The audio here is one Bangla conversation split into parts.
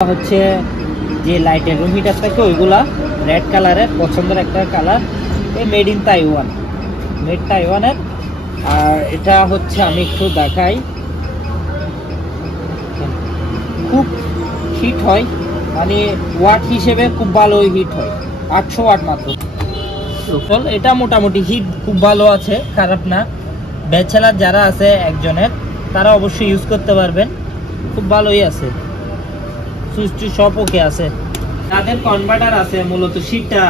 হচ্ছে যে লাইটের রুম হিটার থাকে ওইগুলা রেড কালারের পছন্দের একটা কালার, এই মেড ইন তাইওয়ান, মেড তাইওয়ানের। আর এটা হচ্ছে আমি একটু দেখাই, খুব হিট হয়, মানে ওয়াট হিসেবে খুব ভালো হিট হয়, 800 ওয়াট মাত্র। এটা মোটামুটি হিট খুব ভালো আছে, খারাপ না। ব্যাচেলার যারা আছে একজনের, তারা অবশ্যই ইউজ করতে পারবেন, খুব ভালোই আছে, সুইচ সব ওকে আছে। তাদের কনভার্টার আছে মূলত শীতটা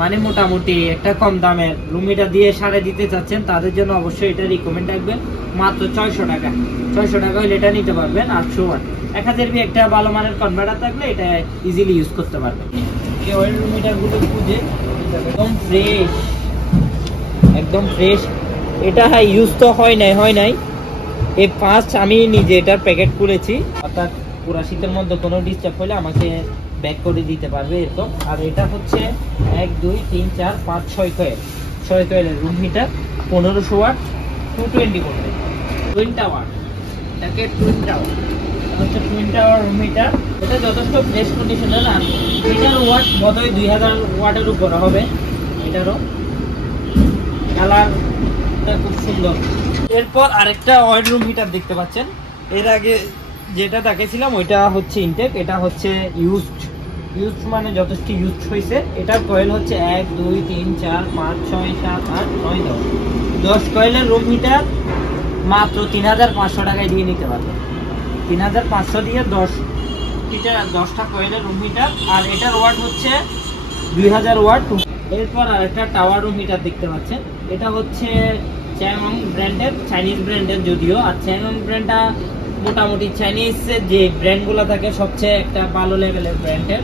মানে মোটামুটি একটা কম দামের রুম হিটার দিয়ে সারে দিতে চাচ্ছেন, তাদের জন্য অবশ্যই এটা রিকমেন্ড থাকবে। মাত্র 600 টাকা, 600 টাকা হলে এটা নিতে পারবেন। 800 ওয়াট 1000 একটা ভালো মানের কনভার্টার থাকলে এটা ইজিলি ইউজ করতে পারবেন। এই অয়েল রুম হিটার গুলো খুঁজে একদম ফ্রেশ, একদম ফ্রেশ। এটা ইউজ তো হয় নাই এই ফার্স্ট আমি নিজে এটার প্যাকেট খুলেছি, অর্থাৎ পুরা শীতের মধ্যে কোনো ডিস্টার্ব হলে আমাকে ব্যাক করে দিতে পারবে এরকম। আর এটা হচ্ছে 1 2 3 4 5 6 কয়েল, 6 কয়েলের room heater, 1500 watt, 220 volt, twin tower. এটাকে টুইন টাওয়ার হচ্ছে টুইন টাওয়ার রুম হিটার। এটা যথেষ্ট ফ্রেশ কন্ডিশনের। আর এটার ওয়াট বোধহয় 2000 ওয়াটের উপরে হবে। এটারও কালারটা খুব সুন্দর। এরপর আরেকটা অয়েল রুম হিটার দেখতে পাচ্ছেন। এর আগে যেটা দেখেছিলাম ওইটা হচ্ছে ইনটেক, এটা হচ্ছে ইউজড মানে যথেষ্ট ইউজড হয়েছে। এটার কয়েল হচ্ছে 1 2 3 4 5 6 7 8 9 10 কয়েলের রুম হিটার মাত্র 3500 টাকায় দিয়ে নিতে পারবেন। 3500 দিয়ে 10টা কয়েলের রুম হিটার। আর এটার ওয়াট হচ্ছে 2000 ওয়াট। এরপর আরেকটা টাওয়ার রুম হিটার দেখতে পাচ্ছেন। এটা হচ্ছে চ্যাংং ব্র্যান্ডের, চাইনিজ ব্র্যান্ডের যদিও। আর চ্যাংং ব্র্যান্ডটা মোটামুটি চাইনিজের যে ব্র্যান্ডগুলো থাকে সবচেয়ে একটা ভালো লেভেলের ব্র্যান্ডের।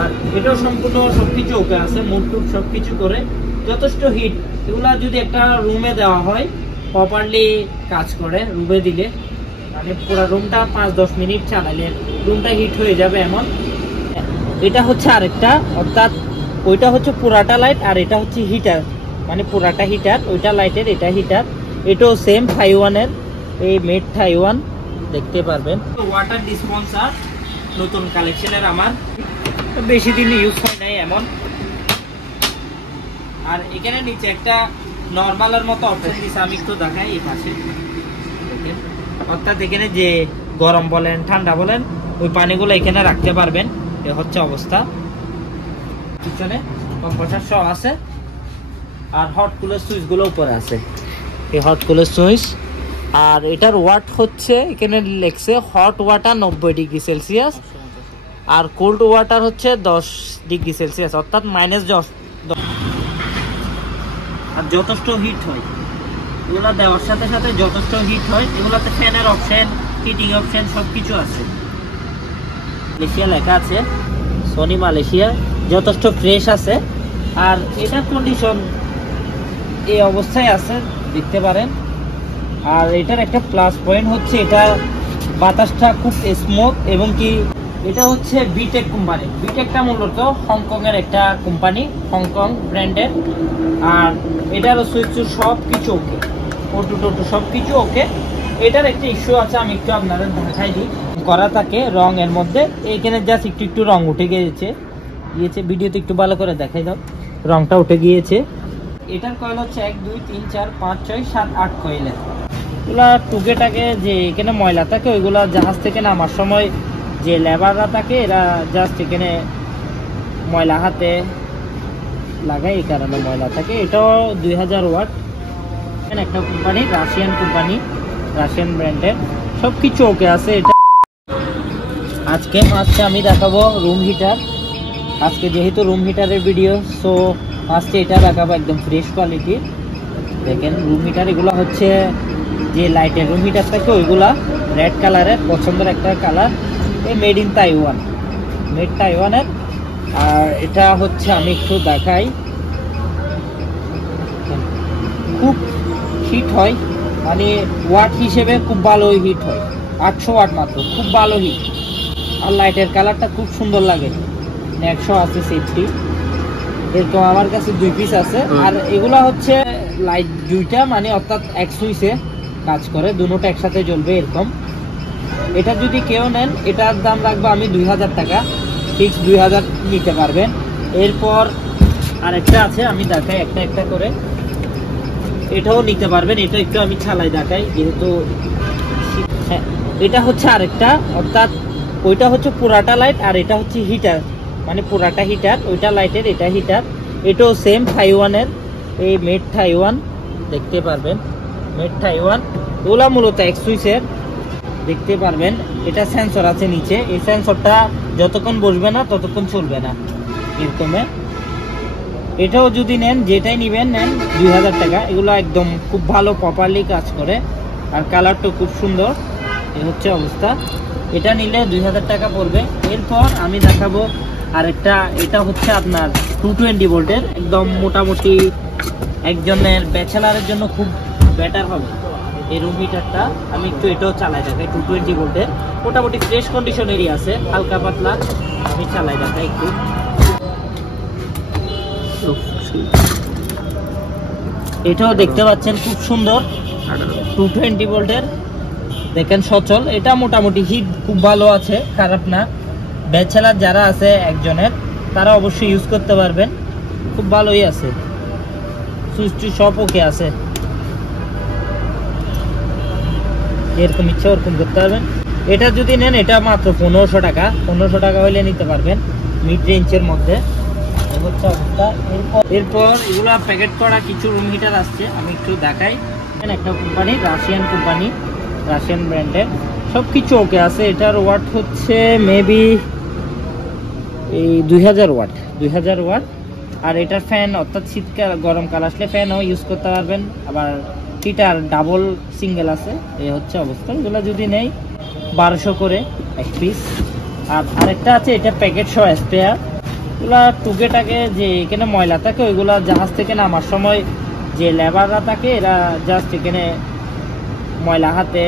আর এটাও সম্পূর্ণ সবকিছু ওকে আছে, মুডটুক সবকিছু করে যথেষ্ট হিট। এগুলা যদি একটা রুমে দেওয়া হয় প্রপারলি কাজ করে, রুমে দিলে মানে পুরো রুমটা 5-10 মিনিট চালালে রুমটা হিট হয়ে যাবে এমন। এটা হচ্ছে আরেকটা, অর্থাৎ ওইটা হচ্ছে পুরাটা লাইট আর এটা হচ্ছে হিটার, মানে পুরাটা হিটার, ওইটা লাইটের এটা হিটার। এটাও সেম তাইওয়ানের, এই মেড তাইওয়ান দেখতে পারবেন। ওয়াটার ডিসপেন্সার নতুন কালেকশনের, আমার বেশি দিন ইউজ হয় নাই এমন। আর এখানে নিচে একটা নরমালের মতো অপশন দিয়েছে, আমি একটু দেখাই এই পাশে দেখেন। অর্থাৎ এখানে যে গরম বলেন ঠান্ডা বলেন ওই পানিগুলো এখানে রাখতে পারবেন। এ হচ্ছে অবস্থা। পিছনে কম্প্রেসার সহ আছে। আর হট কুলার সুইচ গুলো উপরে আছে, এই হট কুলার সুইচ। আর এটার ওয়াট হচ্ছে এখানে লেখছে হট ওয়াটার 90 ডিগ্রি সেলসিয়াস আর কোল্ড ওয়াটার হচ্ছে 10 ডিগ্রি সেলসিয়াস, অর্থাৎ -10। আর যথেষ্ট হিট হয় এগুলা দেওয়ার সাথে সাথে, যথেষ্ট হিট হয়। এগুলাতে ফ্যানের অপশন, হিটিং অপশন সবকিছু আছে। মালয়েশিয়া লেখা আছে, সনি মালয়েশিয়া, যথেষ্ট ফ্রেশ আছে। আর এটার কন্ডিশন এই অবস্থায় আছে দেখতে পারেন। আর এটার একটা প্লাস পয়েন্ট হচ্ছে এটা বাতাসটা খুব স্মুথ, এবং কি এটা হচ্ছে বিটেক কোম্পানি। বিটেকটা মূলত হংকং এর একটা কোম্পানি, হংকং ব্র্যান্ডের। আর এটার সুইচ সব কিছু ওকে, ফটো সব কিছু ওকে। এটার একটা ইস্যু আছে, আমি একটু আপনাদের দেখাই দিই। করা থাকে রং এর মধ্যে, এইখানে জাস্ট একটু রং উঠে গিয়েছে, ভিডিওতে একটু ভালো করে দেখাই দাও, রংটা উঠে গিয়েছে। এটার কয়েল হচ্ছে 1 2 3 4 5 6 7 8 কয়েলের। এগুলা টুকেটাকে যে এখানে ময়লা থাকে ওইগুলা জাহাজ থেকে নামার সময় যে লেবাররা থাকে এরা জাস্ট এখানে ময়লা হাতে লাগায়, এই কারণে ময়লা থাকে। এটাও 2000 ওয়াট, একটা কোম্পানি, রাশিয়ান কোম্পানি, রাশিয়ান ব্র্যান্ডের, সবকিছু ওকে আছে। এটা আজকে আমি দেখাবো রুম হিটার। আজকে যেহেতু রুম হিটারের ভিডিও, সো আজকে এটা দেখাবো একদম ফ্রেশ কোয়ালিটির। দেখেন রুম হিটার, এগুলো হচ্ছে যে লাইটের রুম হিটার থাকে ওইগুলা রেড কালারের, পছন্দের একটা কালার, এই মেড ইন তাইওয়ান, মেড তাইওয়ানের। আর এটা হচ্ছে আমি একটু দেখাই, খুব হিট হয়, মানে ওয়াট হিসেবে খুব ভালো হিট হয়, 800 ওয়াট মাত্র, খুব ভালো হিট। আর লাইটের কালারটা খুব সুন্দর লাগে। 100 আছে সেফটি, এরকম আমার কাছে 2 পিস আছে। আর এগুলা হচ্ছে লাইট দুইটা, মানে অর্থাৎ এক সুইচে কাজ করে, দুটোটা একসাথে জ্বলবে এরকম। এটা যদি কেউ নেন এটার দাম রাখবো আমি 2000 টাকা, ফিক্স 2000 নিতে পারবেন। এরপর আরেকটা আছে, আমি দেখাই একটা একটা করে, এটাও নিতে পারবেন। এটা একটু আমি চালাই দেখাই যেহেতু। হ্যাঁ, এটা হচ্ছে আরেকটা, অর্থাৎ ওইটা হচ্ছে পুরাটা লাইট আর এটা হচ্ছে হিটার, মানে পুরাটা হিটার, ওইটা লাইটের এটা হিটার। এটাও সেম তাইওয়ানের, এই মেড তাইওয়ান দেখতে পারবেন, মেড তাইওয়ান। ওলা মূলত এক সুইচের দেখতে পারবেন। এটা সেন্সর আছে নিচে, এই সেন্সরটা যতক্ষণ বসবে না ততক্ষণ চলবে না এরকমের। এটাও যদি নেন, যেটাই নেবেন নেন 2000 টাকা। এগুলো একদম খুব ভালো প্রপারলি কাজ করে আর কালারটা খুব সুন্দর, এই হচ্ছে অবস্থা। এটা নিলে 2000 টাকা পড়বে। এরপর আমি দেখাবো আরেকটা, এটা হচ্ছে আপনার 220 ভোল্টের, একদম মোটামুটি একজনের ব্যাচেলারের জন্য খুব বেটার হবে এই রুম হিটারটা। আমি একটু এটাও চালাই দেখাই, 220 ভোল্টের, মোটামুটি ফ্রেশ কন্ডিশনেরই আছে, হালকা পাতলা। আমি চালাই দেখাই একটু। এটাও দেখতে পাচ্ছেন খুব সুন্দর, 220 ভোল্টের, দেখেন সচল। এটা মোটামুটি হিট খুব ভালো আছে, খারাপ না। ব্যাচেলার যারা আছে একজনের, তারা অবশ্যই ইউজ করতে পারবেন, খুব ভালোই আছে। সুইচ সব ওকে আছে, এরকম ইচ্ছা ওরকম করতে পারবেন। এটা যদি নেন এটা মাত্র 1500 টাকা, 1500 টাকা হইলে নিতে পারবেন, মিড রেঞ্জের মধ্যে। হচ্ছে অবস্থা। এরপর এগুলা প্যাকেট করা কিছু রুম হিটার আসছে, আমি একটু দেখাই। একটা কোম্পানি, রাশিয়ান কোম্পানি, রাশিয়ান ব্র্যান্ডের, সব কিছু ওকে আছে। এটার ওয়াট হচ্ছে মেবি এই 2000 ওয়াট, 2000 ওয়াট। আর এটার ফ্যান, অর্থাৎ শীতকাল গরমকাল আসলে ফ্যানও ইউজ করতে পারবেন, আবার হিটার ডাবল সিঙ্গেল আছে। এই হচ্ছে অবস্থা। এগুলো যদি নেই 1200 করে এক পিস। আর আরেকটা আছে, এটা প্যাকেট সহ স্পেয়ার। এগুলা টুকেটাকে যে এখানে ময়লা থাকে, ওইগুলা জাহাজ থেকে নামার সময় যে লেবাররা থাকে, এরা জাস্ট এখানে ময়লা হাতে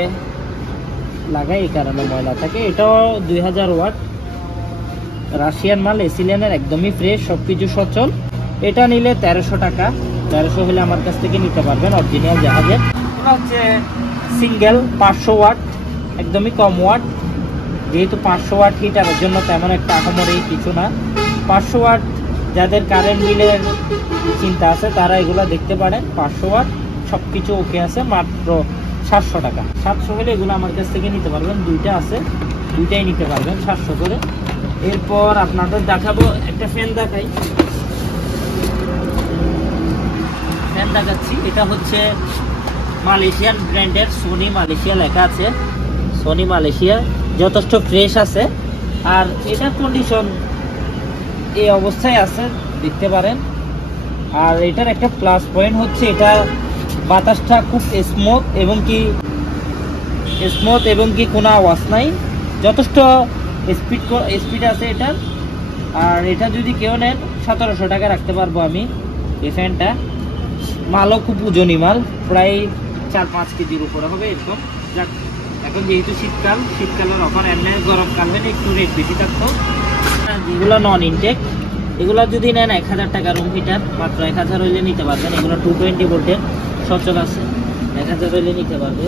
লাগায়, এই কারণে ময়লা থাকে। এটাও 2000 ওয়াট, রাশিয়ান মাল, এসিলিয়ানের, একদমই ফ্রেশ, সবকিছু সচল। এটা নিলে 1300 টাকা, 1300 হলে আমার কাছ থেকে নিতে পারবেন, অরিজিনাল জাহাজের। এটা হচ্ছে সিঙ্গেল 500 ওয়াট, একদমই কম ওয়াট, যেহেতু 500 ওয়াট হিটারের জন্য তেমন একটা আহামরি কিছু না। 500 ওয়াট যাদের কারেন্ট বিলের চিন্তা আছে তারা এগুলো দেখতে পারেন। 500 ওয়াট সবকিছু ওকে আছে, মাত্র 700 টাকা। 700 হলে এগুলো আমার কাছ থেকে নিতে পারবেন, দুইটা আছে, দুইটাই নিতে পারবেন 700 করে। এরপর আপনাদের দেখাবো একটা ফ্যান দেখাই, ফ্যান দেখাচ্ছি। এটা হচ্ছে মালয়েশিয়ান ব্র্যান্ডের, সোনি মালয়েশিয়া লেখা আছে, সোনি মালয়েশিয়া, যথেষ্ট ফ্রেশ আছে। আর এটার কন্ডিশন এই অবস্থায় আছে, দেখতে পারেন। আর এটার একটা প্লাস পয়েন্ট হচ্ছে এটা বাতাসটা খুব স্মুথ এবং কি কোনো আওয়াজ নাই, যথেষ্ট স্পিড আছে এটার। আর এটা যদি কেউ নেন 1700 টাকা রাখতে পারবো আমি এই ফ্যানটা। মালও খুব ওজনী মাল, প্রায় 4-5 কেজির উপরে হবে এরকম। যাক, এখন যেহেতু শীতকালের অফার, এমনি গরমকাল হলে একটু রেট বেশি থাকতো। যেগুলো নন ইনটেক, এগুলো যদি নেন 1000 টাকা রুম হিটার, মাত্র 1000 হইলে নিতে পারবেন। এগুলো 220 ভোল্টের সচল আছে, 1000 হইলে নিতে পারবে।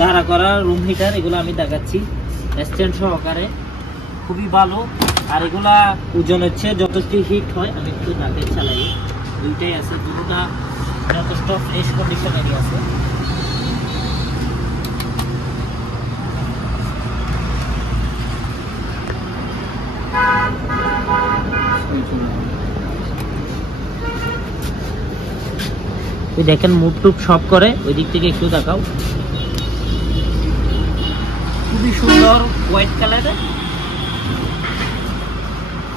দাঁড়া করা রুম হিটার, এগুলো আমি দেখাচ্ছি স্ট্যান্ড সহকারে, খুবই ভালো। আর এগুলা ওজন হচ্ছে যথেষ্ট হিট হয়। আমি একটু নাকে চালাই, দুইটাই আছে, দুটোটা যথেষ্ট ফ্রেশ কন্ডিশনেরই আছে। দেখেন মুখ টুক সব করে, ওই দিক থেকে একটু দেখাও। খুবই সুন্দর হোয়াইট কালারের,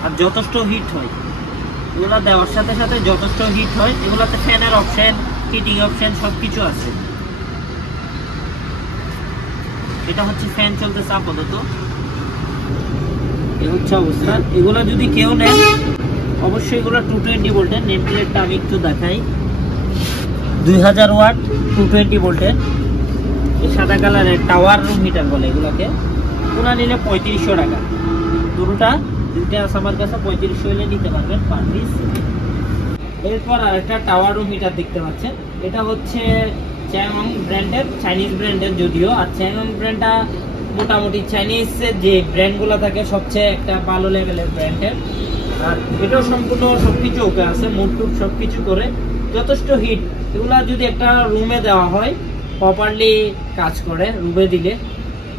আর যথেষ্ট হিট হয়। এগুলো দেওয়ার সাথে সাথে যথেষ্ট হিট হয়। এগুলোতে ফ্যানের অপশন, হিটিং অপশন সবকিছু আছে। এটা হচ্ছে ফ্যান চলতেছে আপাতত, এই হচ্ছে অবস্থা। এগুলো যদি কেউ নেন অবশ্যই এগুলো 220 ভোল্টের। নেম প্লেটটা আমি একটু দেখাই, 2000 ওয়াট 220 ভোল্টের, এই সাদা কালারের টাওয়ার রুম হিটার বলে এগুলোকে। পুরা নিলে 3500 টাকা, দুটা আছে আমার কাছে, 3500 হলে নিতে পারবেন পার পিস। এরপর আরেকটা টাওয়ার রুম হিটার দেখতে পাচ্ছেন, এটা হচ্ছে চ্যাংং ব্র্যান্ডের, চাইনিজ ব্র্যান্ডের যদিও। আর চ্যাংং ব্র্যান্ডটা মোটামুটি চাইনিজ যে ব্র্যান্ডগুলো থাকে সবচেয়ে একটা ভালো লেভেলের ব্র্যান্ডের। আর এটাও সম্পূর্ণ সবকিছু ওকে আছে, মুড সবকিছু করে যথেষ্ট হিট। এগুলা যদি একটা রুমে দেওয়া হয় প্রপারলি কাজ করে, রুমে দিলে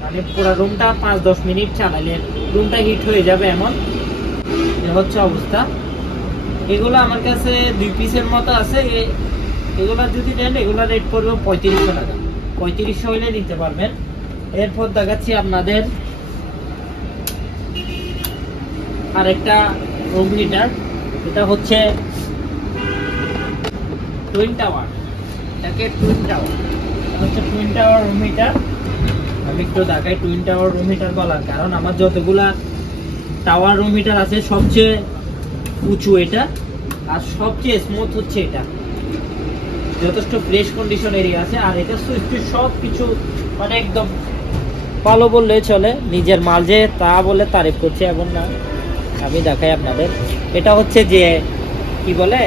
মানে পুরো রুমটা 5-10 মিনিট চালালে রুমটা হিট হয়ে যাবে, এমন হচ্ছে অবস্থা। এগুলো আমার কাছে 2 পিসের মতো আছে। এগুলা যদি নেন এগুলা রেট পড়বে 3500 টাকা। 3500 হইলে নিতে পারবেন। এরপর দেখাচ্ছি আপনাদের আরেকটা রুম হিটার। এটা হচ্ছে টুইন টাওয়ার, এটাকে টুইন টাওয়ার হচ্ছে টুইন টাওয়ার রুম হিটার। আমি একটু দেখাই টুইন টাওয়ার রুম হিটার বলার কারণ আমার যতগুলা টাওয়ার রুম হিটার আছে সবচেয়ে উঁচু এটা, আর সবচেয়ে স্মুথ হচ্ছে এটা, যথেষ্ট ফ্রেশ কন্ডিশন এরিয়া আছে। আর এটা সুইচ সব কিছু মানে একদম ভালো বললে চলে। নিজের মাল যে তা বলে তারিফ করছে এমন না। আমি দেখাই আপনাদের, এটা হচ্ছে যে কি বলে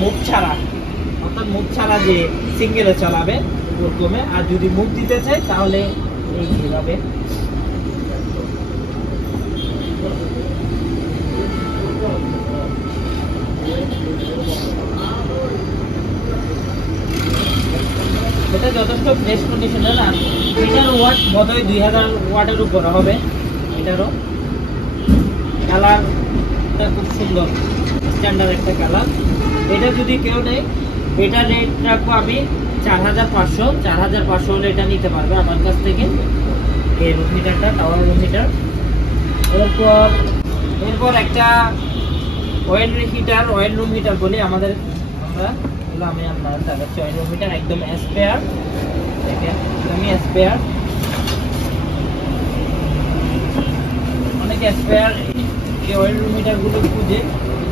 মুখ ছাড়া, অর্থাৎ মুখ ছাড়া যে সিঙ্গেলে চালাবে ওরকমে। আর যদি মুখ দিতে চাই তাহলে এইভাবে এটা যথেষ্ট ফ্রেশ কন্ডিশনের। আর এটার ওয়াট বোধহয় 2000 ওয়াটের উপরে হবে। এটারও কালারটা খুব সুন্দর, স্ট্যান্ডার্ড একটা কালার। এটা যদি কেউ নেই এটার রেট রাখবো আমি 4500। 4500 হলে এটা নিতে পারবে আমার কাছ থেকে, এই রুম হিটারটা, টাওয়ার রুম হিটার। এরপর একটা oil heater, oil room heater বলি আমাদের আমরা। আমি আপনার দেখাচ্ছি অয়েল রুম হিটার, একদম স্পেয়ার, দেখেন একদমই স্পেয়ার। অনেকে স্পেয়ার এই অয়েল রুম হিটার গুলো খুঁজে,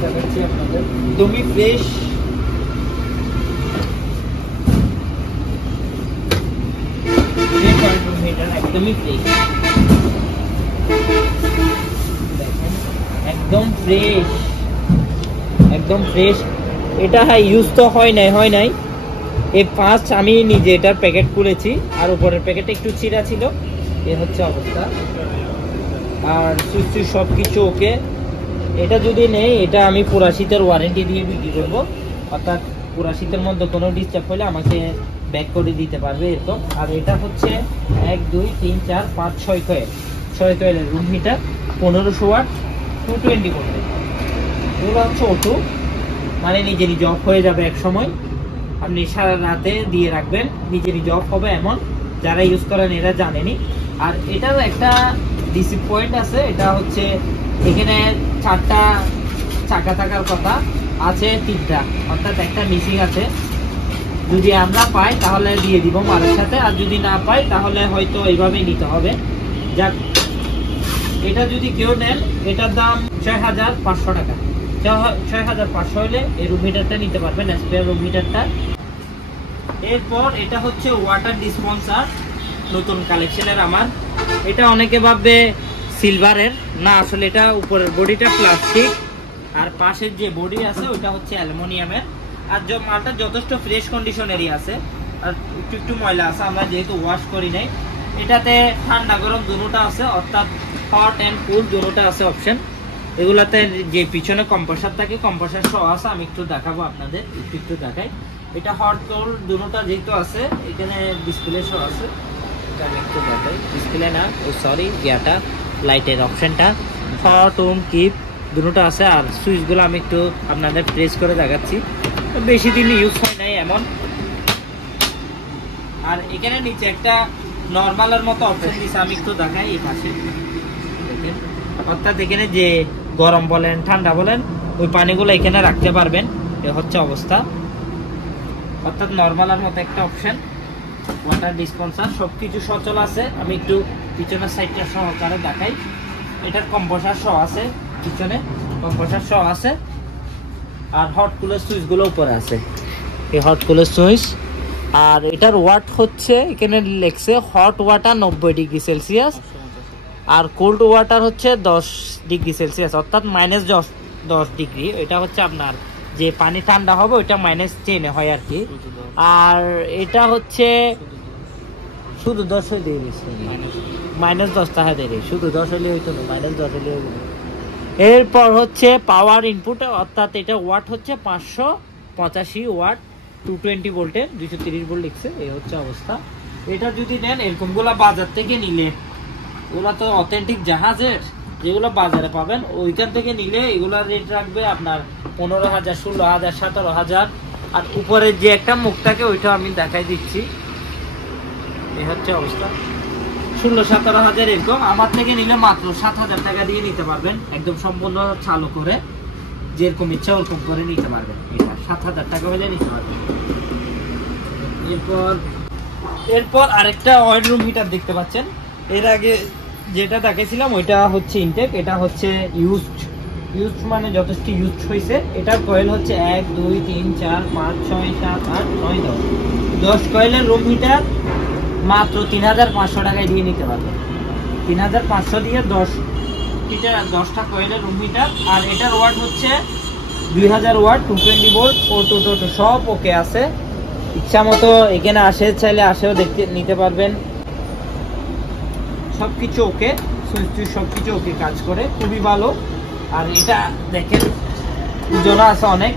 দেখাচ্ছি আপনাদের একদমই ফ্রেশ। একদমই ফ্রেশ, দেখেন একদম ফ্রেশ, একদম ফ্রেশ। এটা ইউজ তো হয় নাই এই ফার্স্ট আমি নিজে এটার প্যাকেট খুলেছি, আর উপরের প্যাকেটে একটু ছিঁড়া ছিল। এ হচ্ছে অবস্থা। আর সুইচ সব কিছু ওকে। এটা যদি নেই এটা আমি পুরা শীতের ওয়ারেন্টি দিয়ে বিক্রি করবো, অর্থাৎ পুরা শীতের মধ্যে কোনো ডিস্টার্ব হলে আমাকে ব্যাক করে দিতে পারবে এরকম। আর এটা হচ্ছে 1 2 3 4 5 6 কয়েল, 6 কয়েলের রুম হিটার, 1500 ওয়াট, 220 করবে। এগুলো হচ্ছে ওটু, মানে নিজে নিজে অফ হয়ে যাবে এক সময়। আপনি সারা রাতে দিয়ে রাখবেন, নিজে নিজে অফ হবে এমন। যারা ইউজ করেন এরা জানেনি। আর এটার একটা ডিসি পয়েন্ট আছে, এটা হচ্ছে এখানে 4টা চাকা থাকার কথা, আছে 3টা, অর্থাৎ একটা মিসিং আছে। যদি আমরা পাই তাহলে দিয়ে দিব মালের সাথে, আর যদি না পাই তাহলে হয়তো এইভাবেই নিতে হবে। যাক, এটা যদি কেউ নেন এটার দাম 6500 টাকা। 6500 হলে এই রুম হিটারটা নিতে পারবেন, স্পেয়ার রুম হিটারটা। এরপর এটা হচ্ছে ওয়াটার ডিসপেন্সার, নতুন কালেকশনের আমার। এটা অনেকে ভাববে সিলভারের, না আসলে এটা উপরের বডিটা প্লাস্টিক, আর পাশের যে বডি আছে ওটা হচ্ছে অ্যালুমিনিয়ামের। আর মালটা যথেষ্ট ফ্রেশ কন্ডিশনেরই আছে, আর একটু ময়লা আছে, আমরা যেহেতু ওয়াশ করি নাই। এটাতে ঠান্ডা গরম দুটোটা আছে, অর্থাৎ হট অ্যান্ড কুল দুটোটা আছে অপশন। এগুলাতে যে পিছনে কম্প্রেসার থাকে, কম্প্রেসার সহ আছে। আমি একটু দেখাবো আপনাদের, একটু দেখাই। এটা হট কোল্ড দুটোটা যেহেতু আছে, এখানে ডিসপ্লে সহ আছে। এটা আমি একটু দেখাই, ডিসপ্লে না, ও সরি, ইয়াটা লাইটের অপশনটা হট হোম কিপ দুটোটা আছে। আর সুইচগুলো আমি একটু আপনাদের প্রেস করে দেখাচ্ছি, বেশি দিন ইউজ হয় নাই এমন। আর এখানে নিচে একটা নর্মালের মতো অপশন দিয়েছে, আমি একটু দেখাই এই পাশে দেখেন। অর্থাৎ এখানে যে গরম বলেন ঠান্ডা বলেন ওই পানিগুলো এখানে রাখতে পারবেন, এ হচ্ছে অবস্থা। অর্থাৎ নর্মালের মতো একটা অপশন। ওয়াটার ডিসপেন্সার সবকিছু সচল আছে। আমি একটু পিছনের সাইডটা সহকারে দেখাই। এটার কম্প্রেসার সহ আছে, পিছনে কম্প্রেসার সহ আছে। আর হট কুলার সুইচ গুলো উপরে আছে, এই হট কুলার সুইচ। আর এটার ওয়াট হচ্ছে এখানে লেখছে হট ওয়াটার 90 ডিগ্রি সেলসিয়াস, আর কোল্ড ওয়াটার হচ্ছে 10 ডিগ্রি সেলসিয়াস, অর্থাৎ -10 ডিগ্রি। এটা হচ্ছে আপনার যে পানি ঠান্ডা হবে ওইটা -10 হয় আর কি। আর এটা হচ্ছে শুধু 10 দিয়ে দিয়েছে, -10 টাকা দিয়ে, শুধু 10 হলে হইতো না, -10 হলে হইতো না। এরপর হচ্ছে পাওয়ার ইনপুট, অর্থাৎ এটা ওয়াট হচ্ছে 585 ওয়াট, 220 ভোল্টের, 230 ভোল্ট লিখছে, এই হচ্ছে অবস্থা। এটা যদি নেন এরকমগুলা বাজার থেকে নিলে, ওগুলা তো অথেন্টিক জাহাজের, যেগুলো বাজারে পাবেন ওইখান থেকে নিলে এগুলা রেট রাখবে আপনার 15,000, 16,000, 17,000। আর উপরে যে একটা মুখ থাকে ওইটা আমি দেখাই দিচ্ছি, এই হচ্ছে অবস্থা, 16-17,000 এরকম। আমার থেকে নিলে মাত্র 7,000 টাকা দিয়ে নিতে পারবেন, একদম সম্পূর্ণ চালু করে, যেরকম ইচ্ছা ওরকম করে নিতে পারবেন। এটা 7,000 টাকা হলে নিতে পারবেন। এরপর আরেকটা অয়েল রুম হিটার দেখতে পাচ্ছেন। এর আগে যেটা দেখাইছিলাম ওইটা হচ্ছে ইনটেক, এটা হচ্ছে ইউজড মানে যথেষ্ট ইউজড হয়েছে। এটার কয়েল হচ্ছে 1, 2, 3, 4, 5, 6, 7, 8, 9, 10 কয়েলের রুম হিটার মাত্র 3,500 টাকায় দিয়ে নিতে পারবেন। 3,500 দিয়ে 10টা কয়েলের রুম হিটার। আর এটার ওয়াট হচ্ছে 2000 ওয়াট, 220 ভোল্ট, অটো সব ওকে আছে। ইচ্ছা মতো এখানে চাইলে আসেও দেখতে নিতে পারবেন, সবকিছু ওকে, সুইচ সবকিছু ওকে কাজ করে, খুবই ভালো। আর এটা দেখেন ওজন আছে অনেক,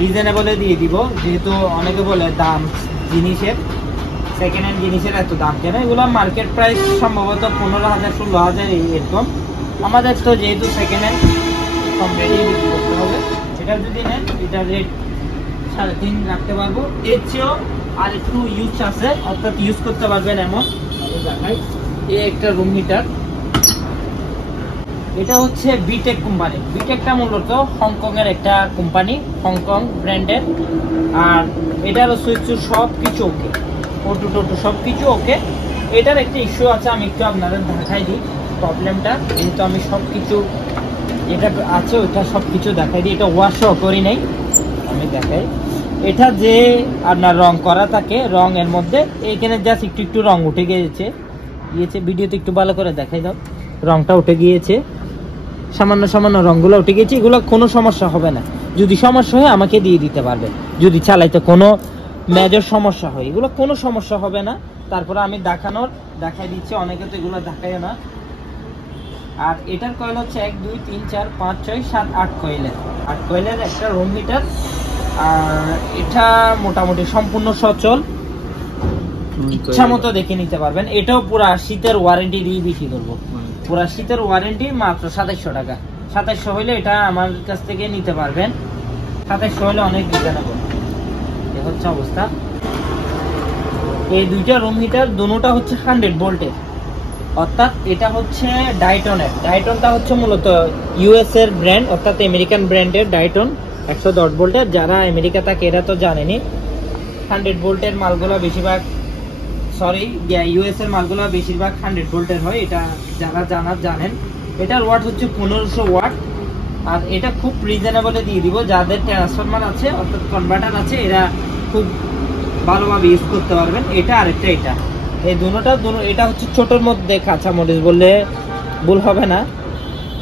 রিজনেবলে দিয়ে দিব, যেহেতু অনেকে বলে দাম জিনিসের, সেকেন্ড হ্যান্ড জিনিসের এত দাম কেন, এগুলো মার্কেট প্রাইস সম্ভবত 15,000, 16,000 এরকম। আমাদের তো যেহেতু সেকেন্ড হ্যান্ড কম রেটেই বিক্রি করতে হবে। এটা যদি নেন এটার রেট 3.5 রাখতে পারবো। এর চেয়েও আর একটু ইউজ আছে, অর্থাৎ ইউজ করতে পারবেন এমন দেখাই। এই একটা রুম হিটার, এটা হচ্ছে বিটেক কোম্পানি। বিটেকটা মূলত হংকং এর একটা কোম্পানি, হংকং ব্র্যান্ডের। আর এটার সুইচ সব কিছু ওকে, টোটো সব কিছু ওকে। এটার একটা ইস্যু আছে, আমি একটু আপনাদের দেখাই দিই প্রবলেমটা, যেহেতু আমি সব কিছু যেটা আছে ওইটা সব কিছু দেখাই দিই। এটা ওয়াশও করি নাই, আমি দেখাই। এটা যে আপনার রং করা থাকে, রং এর মধ্যে এখানে জাস্ট একটু রং উঠে গিয়েছে, ভিডিওতে একটু ভালো করে দেখাই দাও। রংটা উঠে গিয়েছে, সামান্য রংগুলো উঠে গিয়েছে। এগুলো কোনো সমস্যা হবে না, যদি সমস্যা হয় আমাকে দিয়ে দিতে পারবে, যদি চালাইতে কোনো মেজর সমস্যা হয়, এগুলো কোনো সমস্যা হবে না। তারপরে আমি দেখাই দিচ্ছি, অনেকে তো এগুলো দেখায় না। আর এটার কয়েল হচ্ছে 1, 2, 3, 4, 5, 6, 7, 8 কয়েলের একটা রুম হিটার। আর এটা মোটামুটি সম্পূর্ণ সচল, ইচ্ছা মতো দেখে নিতে পারবেন। এটাও পুরা শীতের ওয়ারেন্টি দিয়ে বিক্রি করবো, পুরা শীতের ওয়ারেন্টি মাত্র 2700 টাকা। 2700 হইলে এটা আমার কাছ থেকে নিতে পারবেন, 2700 হইলে অনেক রিজনেবল। এই হচ্ছে অবস্থা। এই দুইটা রুম হিটার দুটোটা হচ্ছে 100 ভোল্টের, অর্থাৎ এটা হচ্ছে ডাইটনের। ডাইটনটা হচ্ছে মূলত ইউএস এর ব্র্যান্ড, অর্থাৎ আমেরিকান ব্র্যান্ডের ডাইটন, 110 ভোল্টের। যারা আমেরিকা থাকে এরা তো জানেনি। 100 ভোল্টের মালগুলো বেশিরভাগ, ইউএস এর মালগুলো বেশিরভাগ 100 ভোল্টের হয়, এটা যারা জানেন। এটার ওয়াট হচ্ছে 1500 ওয়াট। আর এটা খুব রিজনেবলে দিয়ে দিব, যাদের ট্রান্সফরমার আছে অর্থাৎ কনভার্টার আছে, এরা খুব ভালোভাবে ইউজ করতে পারবেন। এটা আরেকটা, এই এটা হচ্ছে ছোটোর মধ্যে কাঁচা মরিচ বললে ভুল হবে না।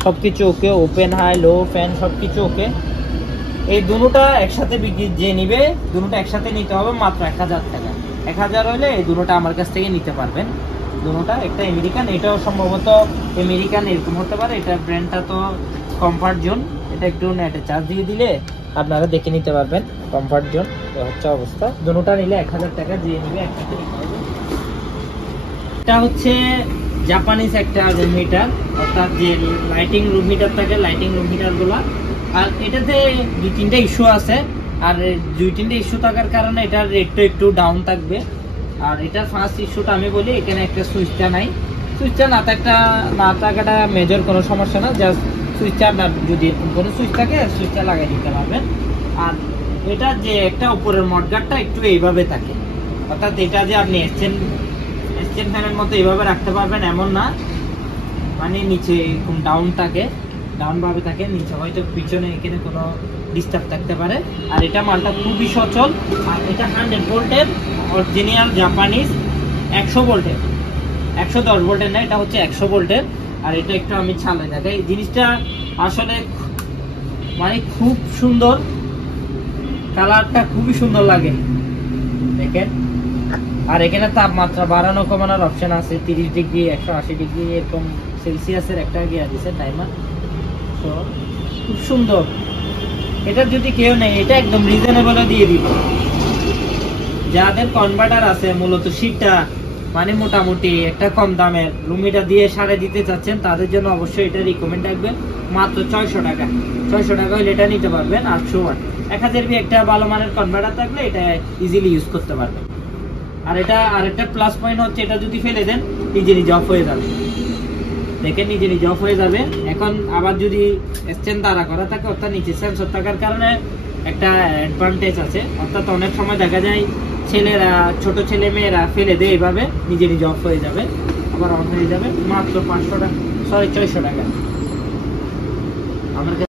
সবকিছু ওকে, ওপেন, হাই, লো, ফ্যান সবকিছু ওকে। এই দুটোটা একসাথে যে নিবে, দুটোটা একসাথে নিতে হবে মাত্র 1000 টাকা। 1000 হলে এই দুটোটা আমার কাছ থেকে নিতে পারবেন। দুটোটা, একটা আমেরিকান, এটাও সম্ভবত আমেরিকান এরকম হতে পারে। এটা ব্র্যান্ডটা তো কমফর্ট জোন, এটা একটু নেটে চার্জ দিয়ে দিলে আপনারা দেখে নিতে পারবেন। কমফর্ট জোন হচ্ছে অবস্থা। দুটোটা নিলে 1000 টাকা দিয়ে নিবে, একসাথে নিতে হবে। এটা হচ্ছে জাপানিজ একটা রুম হিটার, অর্থাৎ যে লাইটিং রুম হিটার থাকে, লাইটিং রুম হিটার গুলা। আর এটাতে 2-3টা ইস্যু আছে, আর 2-3টা ইস্যু থাকার কারণে এটার রেটটা একটু ডাউন থাকবে। আর এটার ফার্স্ট ইস্যুটা আমি বলি, এখানে একটা সুইচটা নাই। সুইচটা না থাকাটা মেজর কোনো সমস্যা না, জাস্ট সুইচটা আপনার যদি কোনো সুইচ থাকে সুইচটা লাগাই দিতে পারবেন। আর এটা যে একটা উপরের মডগার্ডটা একটু এইভাবে থাকে, অর্থাৎ এটা যে আপনি স্ট্যান্ড ফ্যানের মতো এইভাবে রাখতে পারবেন এমন না, মানে নিচে এরকম ডাউন ভাবে থাকে, নিচে হয়তো পিছনে এখানে কোনো ডিস্টার্ব থাকতে পারে। আর এটা মালটা খুবই সচল। আর এটা 100 ভোল্টের অরিজিনাল জাপানিজ, 100 ভোল্টের, 110 ভোল্টের না, এটা হচ্ছে 100 ভোল্টের। আর এটা একটু আমি চালাই দেখাই, জিনিসটা আসলে মানে খুব সুন্দর, কালারটা খুবই সুন্দর লাগে। দেখেন আর এখানে তাপমাত্রা বাড়ানো কমানোর অপশন আছে, 30 ডিগ্রি 180 ডিগ্রি এরকম সেলসিয়াসের একটা গিয়া দিছে টাইমার। তো খুব সুন্দর। এটা যদি কেউ নেই, এটা একদম রিজনেবল দিয়ে দিব। যাদের কনভার্টার আছে মূলত শীতটা মানে মোটামুটি একটা কম দামের রুম হিটার দিয়ে সারে দিতে চাচ্ছেন, তাদের জন্য অবশ্যই এটা রিকমেন্ড থাকবে। মাত্র 600 টাকা। 600 টাকা হলে এটা নিতে পারবেন। 800 ওয়াট 1000 একটা ভালো মানের কনভার্টার থাকলে এটা ইজিলি ইউজ করতে পারবেন। আর এটা আরেকটা প্লাস পয়েন্ট হচ্ছে, এটা যদি ফেলে দেন নিজে নিজে অফ হয়ে যাবে। দেখেন নিজে নিজে অফ হয়ে যাবে। এখন আবার যদি স্ট্যান্ড দাঁড়া করা থাকে, অর্থাৎ নিচে সেন্সর থাকার কারণে একটা অ্যাডভান্টেজ আছে। অর্থাৎ অনেক সময় দেখা যায় ছেলেরা, ছোট ছেলে মেয়েরা ফেলে দেয়, এইভাবে নিজে নিজে অফ হয়ে যাবে, আবার অন হয়ে যাবে। মাত্র 500 টাকা, সরি 600 টাকা। আমার